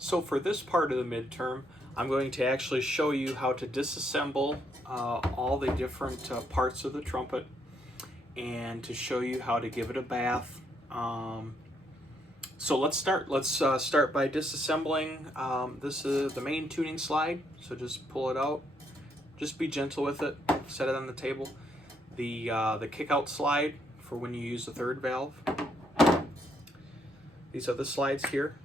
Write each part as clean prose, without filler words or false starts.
So for this part of the midterm, I'm going to actually show you how to disassemble all the different parts of the trumpet, and to show you how to give it a bath. So let's start. Let's start by disassembling. This is the main tuning slide, so just pull it out. Just be gentle with it, set it on the table. The kick out slide for when you use the third valve. These are the slides here.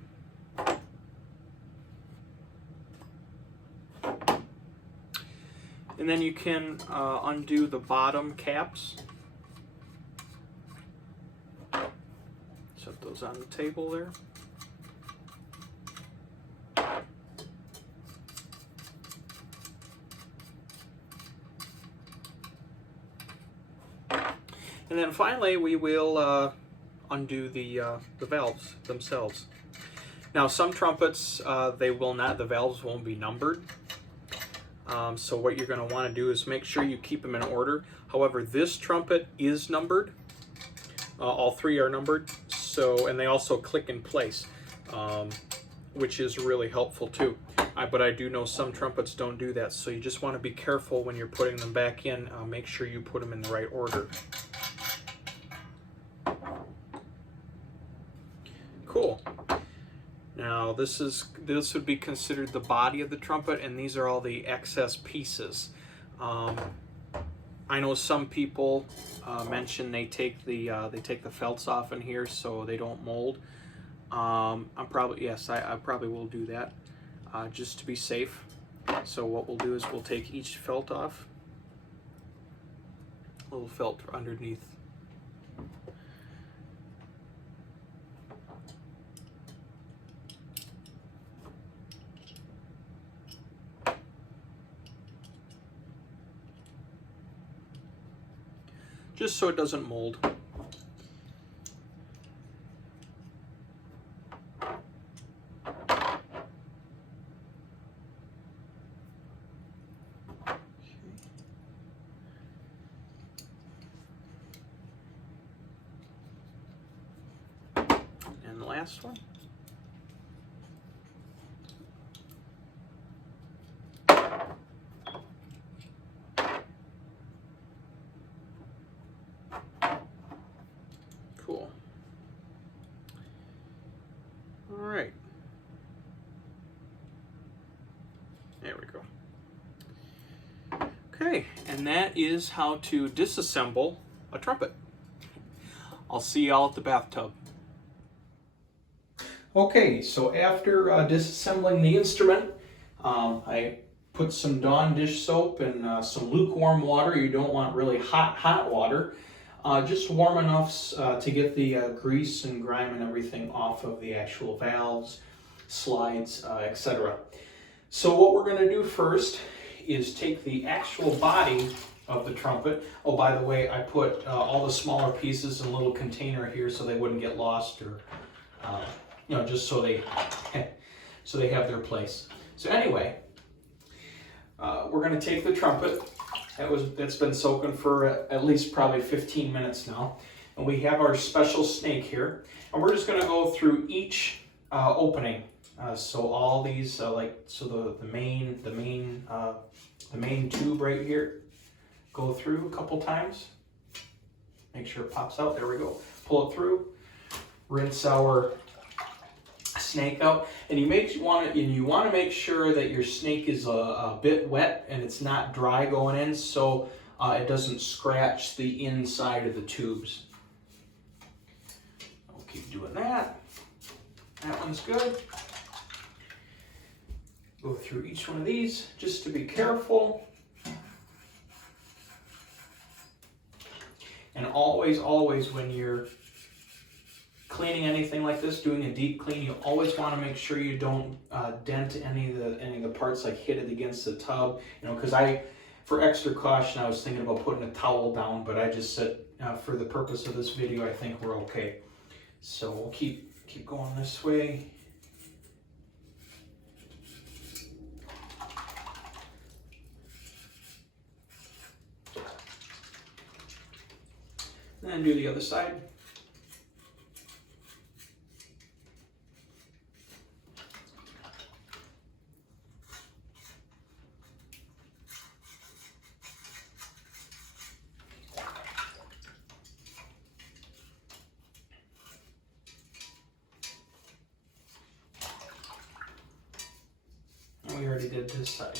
And then you can undo the bottom caps. Set those on the table there. And then finally we will undo the valves themselves. Now some trumpets, the valves won't be numbered. So what you're going to want to do is make sure you keep them in order. However, this trumpet is numbered. All three are numbered. So, and they also click in place, which is really helpful too. But I do know some trumpets don't do that. So you just want to be careful when you're putting them back in. Make sure you put them in the right order. Cool. Now this would be considered the body of the trumpet, and these are all the excess pieces. I know some people mention they take the felts off in here so they don't mold. I probably will do that just to be safe. So what we'll do is we'll take each felt off. A little felt underneath. Just so it doesn't mold. And the last one. Cool. All right. There we go. Okay, and that is how to disassemble a trumpet. I'll see y'all at the bathtub. Okay, so after disassembling the instrument, I put some Dawn dish soap and some lukewarm water. You don't want really hot water. Just warm enough to get the grease and grime and everything off of the actual valves, slides, etc. So what we're going to do first is take the actual body of the trumpet. Oh, by the way, I put all the smaller pieces in a little container here so they wouldn't get lost, or just so they have their place. So anyway, we're going to take the trumpet. That's been soaking for at least probably 15 minutes now. And we have our special snake here. And we're just going to go through each opening. So all these, the main tube right here, go through a couple times. Make sure it pops out. There we go. Pull it through. Rinse our snake out, and you want to make sure that your snake is a bit wet and it's not dry going in, so it doesn't scratch the inside of the tubes. I'll keep doing that. That one's good. Go through each one of these just to be careful. And always when you're cleaning anything like this, doing a deep clean, you always want to make sure you don't dent any of the parts, like hit it against the tub. Because for extra caution, I was thinking about putting a towel down, but I just said for the purpose of this video, I think we're okay. So we'll keep going this way. And then do the other side. and we already did this side.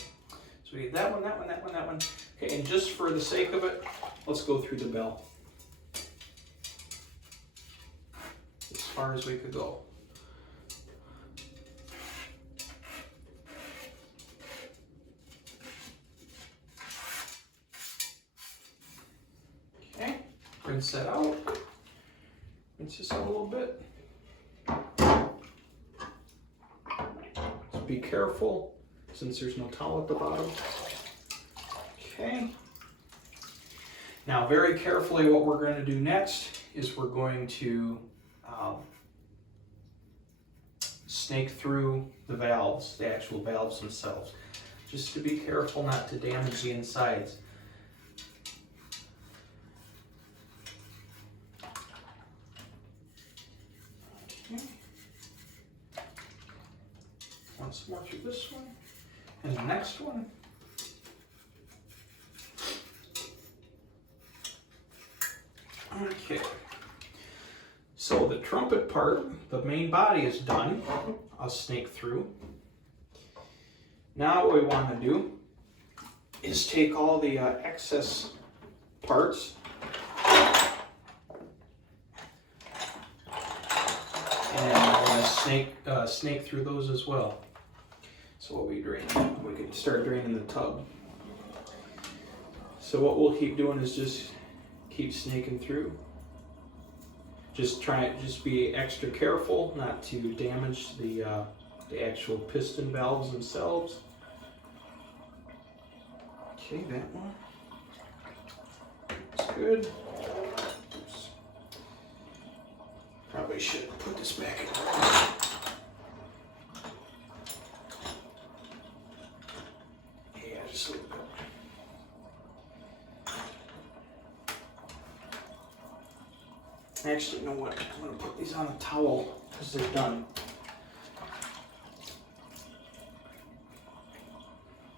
So we did that one, that one, that one, that one. Okay, and just for the sake of it, let's go through the bell. As far as we could go. Okay, rinse that out. Rinse this out a little bit. Just be careful since there's no towel at the bottom. Okay. Now very carefully what we're going to do next is we're going to snake through the valves, the actual valves themselves. Just to be careful not to damage the insides. Okay. Once more through this one and the next one. Okay, so the trumpet part, the main body is done. I'll snake through. Now what we want to do is take all the excess parts and I want to snake through those as well. So what we can start draining the tub. So what we'll keep doing is just keep snaking through. Just be extra careful not to damage the actual piston valves themselves. Okay, that one. That's good. Oops. Probably should put this back in. Yeah, just a little bit. Actually, you know what? I'm going to put these on a towel because they're done.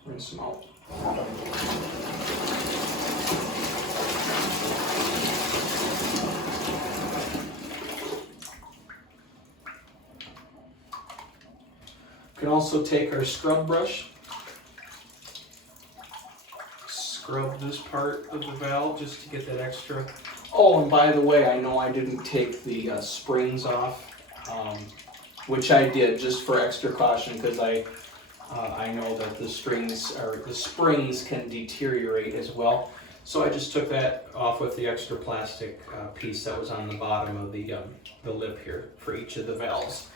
Rinse them out. You can also take our scrub brush, scrub this part of the valve just to get that extra. Oh, and by the way, I know I didn't take the springs off, which I did just for extra caution because I know that the springs can deteriorate as well. So I just took that off with the extra plastic piece that was on the bottom of the lip here for each of the valves.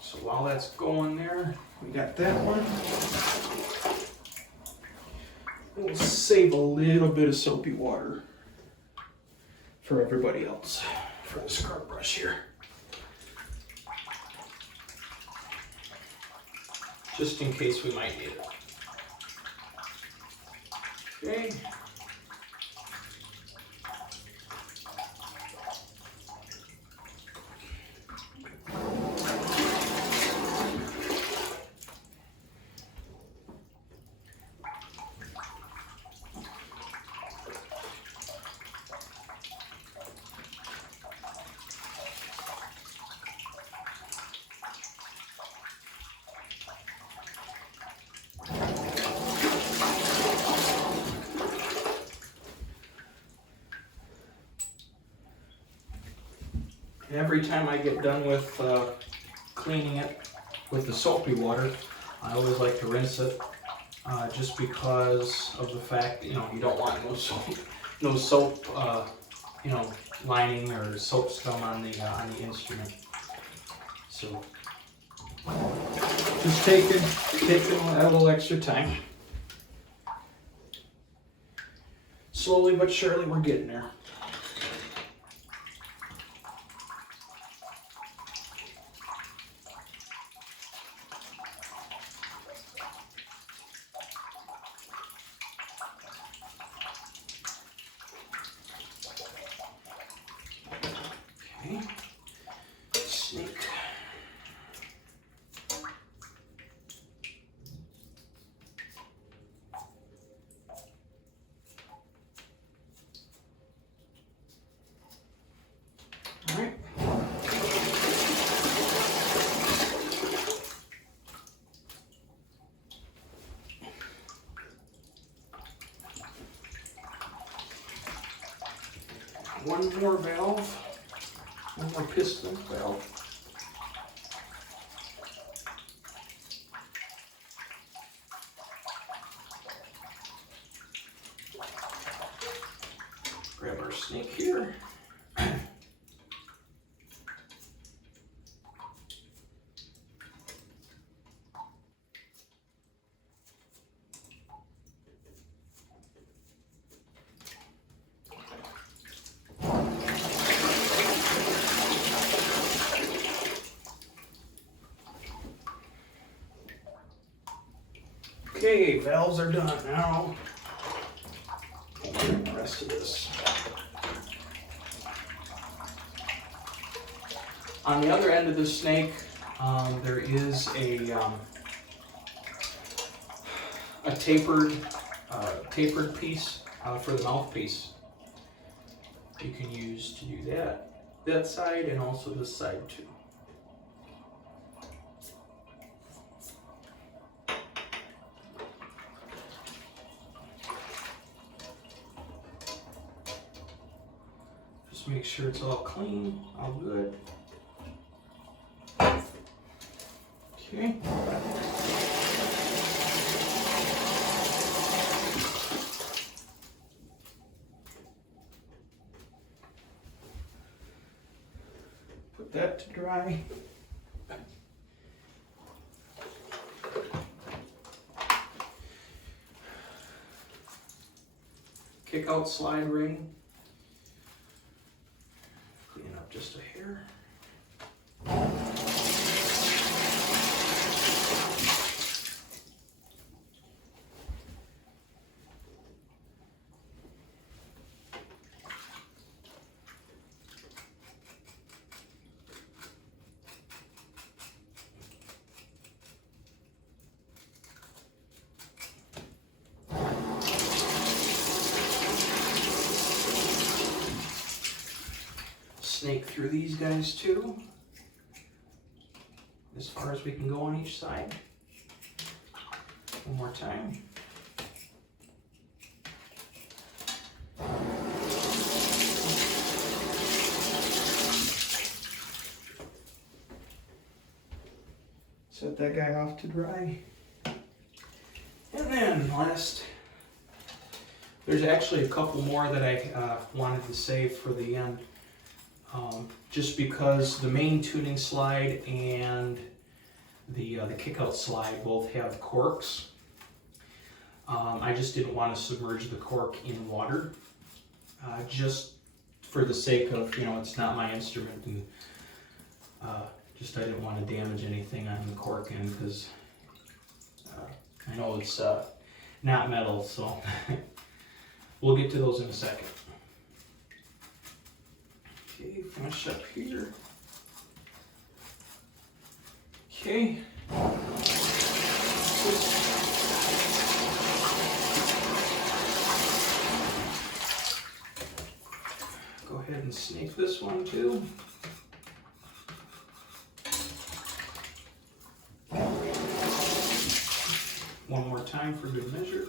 So while that's going there, we got that one. We'll save a little bit of soapy water for everybody else for the scrub brush here. Just in case we might need it. Okay. Every time I get done with cleaning it with the soapy water, I always like to rinse it, just because of the fact that, you don't want no soap, lining or soap scum on the instrument. So just taking a little extra time. Slowly but surely, we're getting there. Snake. one more valve, one more piston valve. Grab our snake here. Okay, valves are done now. The rest of this. On the other end of the snake, there is a tapered piece for the mouthpiece. You can use to do that side and also this side too. Just make sure it's all clean, all good. Okay. Put that to dry. Kick out slide ring. Clean up just a hair. Snake through these guys too, as far as we can go on each side. One more time. Set that guy off to dry. And then last, there's actually a couple more that I wanted to save for the end. Just because the main tuning slide and the kickout slide both have corks. I just didn't want to submerge the cork in water, just for the sake of, it's not my instrument, and just I didn't want to damage anything on the cork end, because I know it's not metal, so we'll get to those in a second. Okay, finish up here. Okay. Go ahead and snake this one too. One more time for good measure.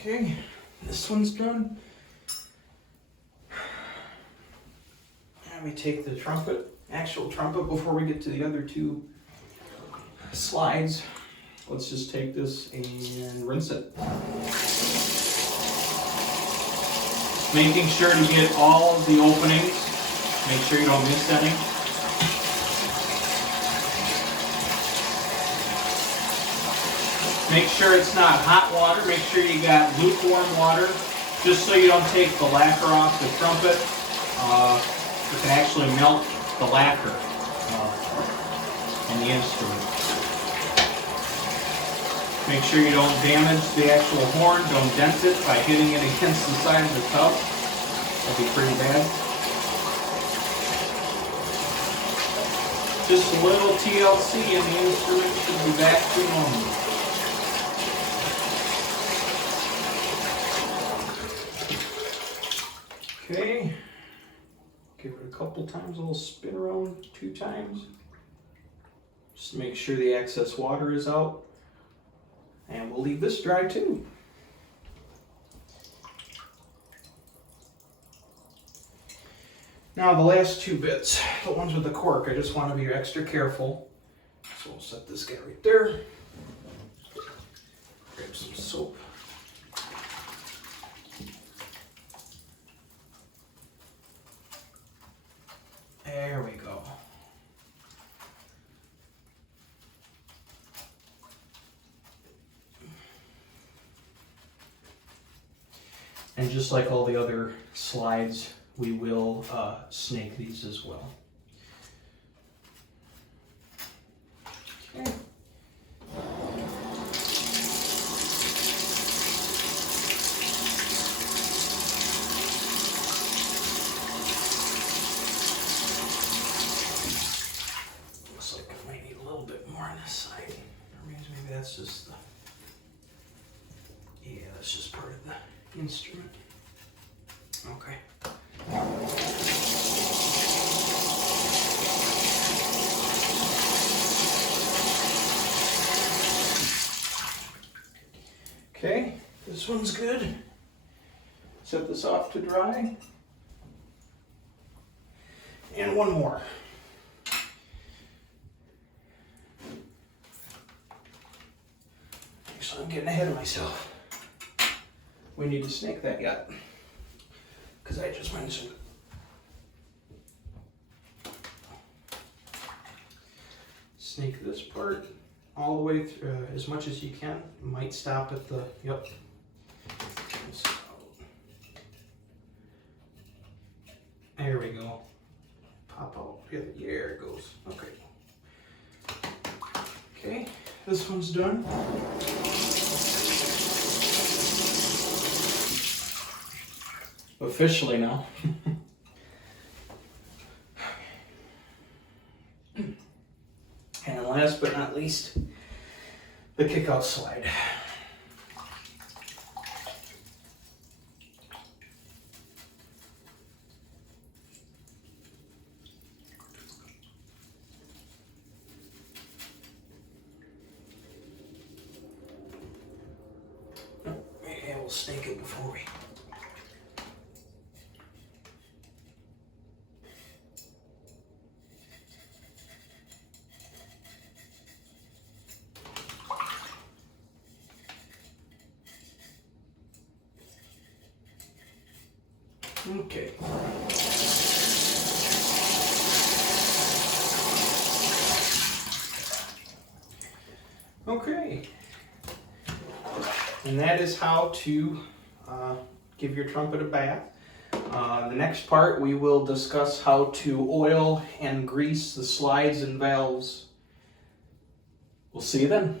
Okay, this one's done. Let me take the actual trumpet before we get to the other two slides. Let's just take this and rinse it. Making sure to get all of the openings. Make sure you don't miss any. Make sure it's not hot water. Make sure you got lukewarm water, just so you don't take the lacquer off the trumpet. It can actually melt the lacquer in the instrument. Make sure you don't damage the actual horn. Don't dent it by hitting it against the side of the tub. That'd be pretty bad. Just a little TLC and the instrument should be back to normal. Okay, give it a couple times, a little spin around 2 times. Just make sure the excess water is out. And we'll leave this dry too. Now the last two bits, the ones with the cork, I just want to be extra careful. So we'll set this guy right there. Grab some soap. There we go. And just like all the other slides, we will snake these as well. Okay. Looks like I might need a little bit more on this side. Or maybe that's just the, yeah, that's just part of the instrument. Okay. Okay, this one's good. Set this off to dry. And one more. Actually, I'm getting ahead of myself. We need to snake that yet, because I just mentioned it. Snake this part all the way through as much as you can. You might stop at the, yep. There we go. Pop out. There it goes. Okay. Okay, this one's done. Officially now. And last but not least, the kick-out slide. Maybe we'll snake it before we. Okay. Okay. And that is how to give your trumpet a bath. The next part we will discuss how to oil and grease the slides and valves. We'll see you then.